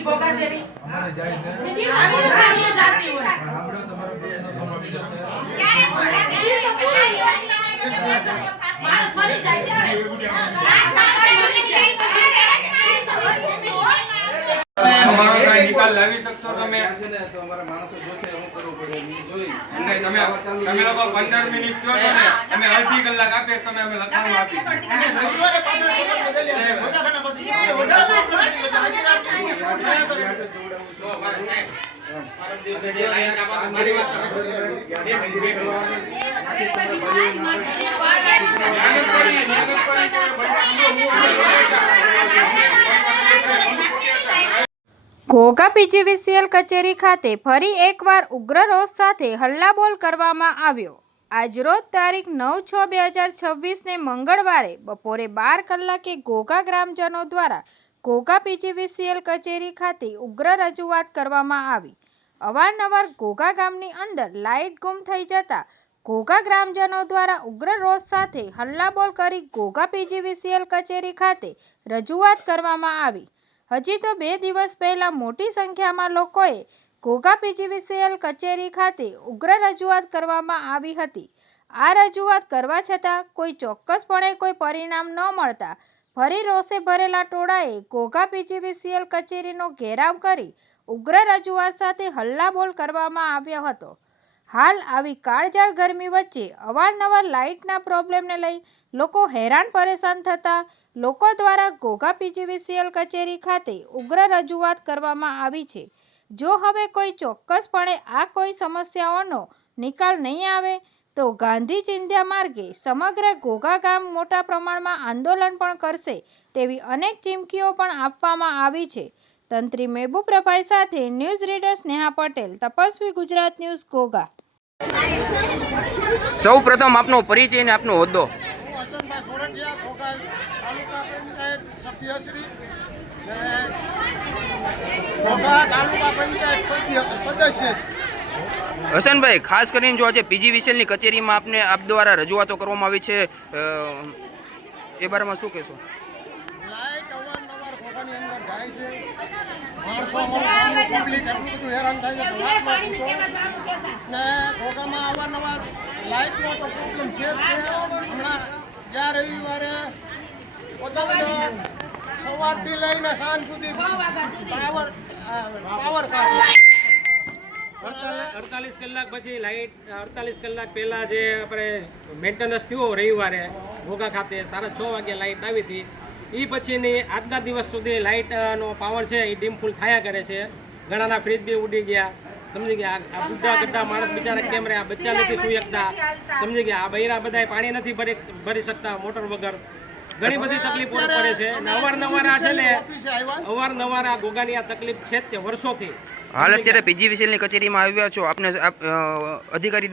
અમારે જાય છે સાંભળો તમારો પ્રશ્ન સમાવી નિકાલ લાવી શકશો તમે? તો અમારા માણસો જોશે હું કરવું પડે એ જોઈ અને તમે લોકો 15 મિનિટ કહો છો ને અમે અડધી કલાક આપીશ તમે અમે લખાણું આપી ઘોઘા પીજીવીસીએલ કચેરી ખાતે ફરી એકવાર ઉગ્ર રોષ સાથે હલ્લાબોલ કરવામાં આવ્યો। આજરોજ તારીખ 9/6/2026ને મંગળવારે બપોરે 12 કલાકે ઘોઘા ગ્રામજનો દ્વારા ઘોઘા પીજીવીસીએલ કચેરી ખાતે ઉગ્ર રજૂઆત કરવામાં આવી। અવારનવાર ઘોઘા ગામની અંદર લાઇટ ગુમ થઈ જતા ઘોઘા ગ્રામજનો દ્વારા ઉગ્ર રોષ સાથે હલ્લાબોલ કરી ઘોઘા પીજીવીસીએલ કચેરી ખાતે રજૂઆત કરવામાં આવી। હજી તો 2 દિવસ પહેલા મોટી સંખ્યામાં લોકોએ ઘોઘા પીજીવીસીએલ કચેરી ખાતે ઉગ્ર રજૂઆત કરવામાં આવી હતી। આ રજૂઆત કરવા છતાં કોઈ ચોક્કસપણે કોઈ પરિણામ ન મળતા ફરી રોષે ભરેલા ટોળાએ ઘોઘા પીજીવીસીએલ કચેરીનો ઘેરાવ કરી ઉગ્ર રજૂઆત સાથે હલ્લાબોલ કરવામાં આવ્યો હતો। હાલ આવી કાળઝાળ ગરમી વચ્ચે અવારનવાર લાઇટના પ્રોબ્લેમને લઈ લોકો હેરાન પરેશાન થતા લોકો દ્વારા ઘોઘા પીજીવીસીએલ કચેરી ખાતે ઉગ્ર રજૂઆત કરવામાં આવી છે। જો હવે કોઈ ચોક્કસપણે આ કોઈ સમસ્યાઓનો નિકાલ નહીં આવે તો ગાંધી ચિંધ્યા માર્ગે સમગ્ર ઘોઘા ગામ મોટા પ્રમાણમાં આંદોલન પણ કરશે તેવી અનેક ચીમકીઓ પણ આપવામાં આવી છે। તંત્રી મહેબૂબ પ્રભાઈ સાથે news reader Sneha Patel, Tapasvi Gujarat news, Ghogha. સૌ પ્રથમ આપનો પરિચય અને આપનો હોદ્દો। હસનભાઈ, ખાસ કરીને જો આજે પીજીવીસીએલની કચેરીમાં આપને આપ દ્વારા રજૂઆતો કરવામાં આવી છે એ બારેમાં શું કહેશો? લાઇટ અવારનવાર ઘોઘાની અંદર જાય છે, માણસો પબ્લિક એટલું બધું હેરાન થાય છે વાત ન પૂછો ને ઘોઘામાં અવારનવાર લાઇટનો તો પ્રોબ્લેમ છે જ છે। હમણાં ગયા રવિવારે સવારથી લઈને સાંજ સુધી પાવર કાપ 48 કલાક પછી લાઇટ 48 કલાક પહેલાં જે આપણે મેન્ટેનન્સ થયો રવિવારે ઘોઘા ખાતે 6:30 વાગે લાઇટ આવી હતી એ પછીની આજના દિવસ સુધી લાઇટનો પાવર છે એ ડીમ ફૂલ થયા કરે છે। ઘણાના ફ્રીજ બી ઉડી ગયા, સમજી ગયા। આ બુઢા ગઢા માણસ બિચારા કેમ રહ્યા, બચ્ચા નથી સુઈ શકતા, સમજી ગયા। આ બૈરા બધા પાણી નથી ભરી શકતા મોટર વગર, ઘણી બધી તકલીફો પડે છે અને અવારનવાર આ છે ને અવારનવાર આ ઘોઘાની આ તકલીફ છે તે વર્ષોથી। હાલ અત્યારે પીજીવીસીએલની કચેરીમાં આવ્યા છો, આપને અધિકારી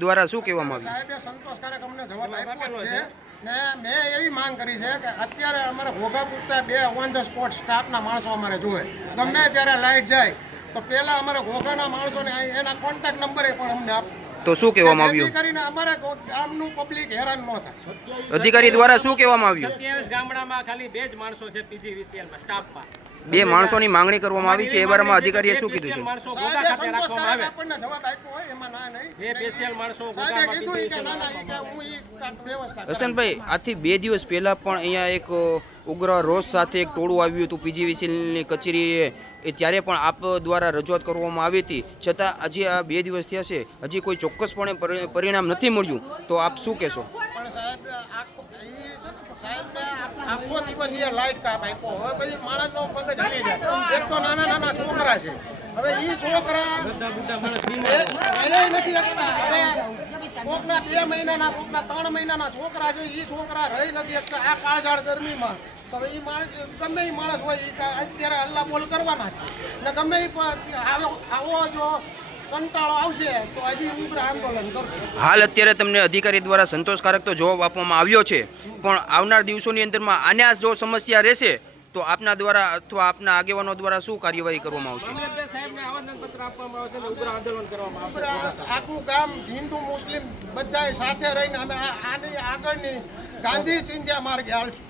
દ્વારા શું કહેવામાં આવ્યું? સાહેબે સંતોષકારક અમને જવાબ આપ્યો છે ને મેં એવી માંગ કરી છે કે અત્યારે અમારે ઘોઘા પૂરતા 2 ઓન ધ સ્પોટ સ્ટાફના માણસો અમારે જોઈએ। ગમે ત્યારે લાઇટ જાય તો પહેલાં અમારે ઘોઘાના માણસોને એના કોન્ટેક્ટ નંબરે પણ અમને આપો તો શું કહેવામાં આવ્યું? કરીને અમારે ગામનું પબ્લિક હેરાન ન થાય। અધિકારી દ્વારા શું કહેવામાં આવ્યું? 27 ગામડામાં ખાલી 2 જ માણસો છે પીજીવીસીએલમાં સ્ટાફમાં, 2 માણસોની માંગણી કરવામાં આવી છે, એ બારેમાં અધિકારીએ શું કીધું છે? માણસો ઘોઘા ખાતે રાખવામાં આવે, આપણને જવાબ આપ્યો હોય એમાં ના નહીં, 2 સ્પેશિયલ માણસો સાહેબે ઘોઘામાં કીધું કે ના પીજીવીસીએલમાં ના હું એ વ્યવસ્થા હસનભાઈ, આજથી 2 દિવસ પહેલાં પણ અહીંયા એક ઉગ્ર રોષ સાથે એક ટોળું આવ્યું હતું પીજીવીસીએલની કચેરીએ, ત્યારે પણ આપ દ્વારા રજૂઆત કરવામાં આવી હતી, છતાં હજી આ 2 દિવસ થયા છે, હજી કોઈ ચોક્કસપણે પરિણામ નથી મળ્યું, તો આપ શું કહેશો? પણ સાહેબને આખો દિવસ એ લાઇટ કાપ આપ્યો, હવે પછી માણસનો મગજ હલી જાય। એક તો નાના નાના છોકરા છે, હવે એ છોકરા રહી નથી શકતા। હવે કોકના 2 મહિનાના કોકના 3 મહિનાના છોકરા છે, એ છોકરા રહી નથી શકતા આ કાળઝાળ ગરમીમાં। તો એ માણસ ગમે એ માણસ હોય એ અત્યારે હલ્લા બોલ કરવાના જ છે ને ગમે એ આવો જો કંટાળો આવશે તો હજી ઉગ્ર આંદોલન કરશે। હાલ અત્યારે તમને અધિકારી દ્વારા સંતોષકારક તો જવાબ આપવામાં આવ્યો છે, પણ આવનાર દિવસોની અંદરમાં આને જો સમસ્યા રહેશે તો આપના દ્વારા અથવા આપના આગેવાનો દ્વારા શું કાર્યવાહી કરવામાં આવશે? સાહેબને આવેદનપત્ર આપવામાં આવશે અને ઉગ્ર આંદોલન કરવામાં આવશે। આખું ગામ હિન્દુ મુસ્લિમ બધા સાથે રહીને અમે આની આગળની ગાંધી ચિંધ્યા માર્ગે હાલશું।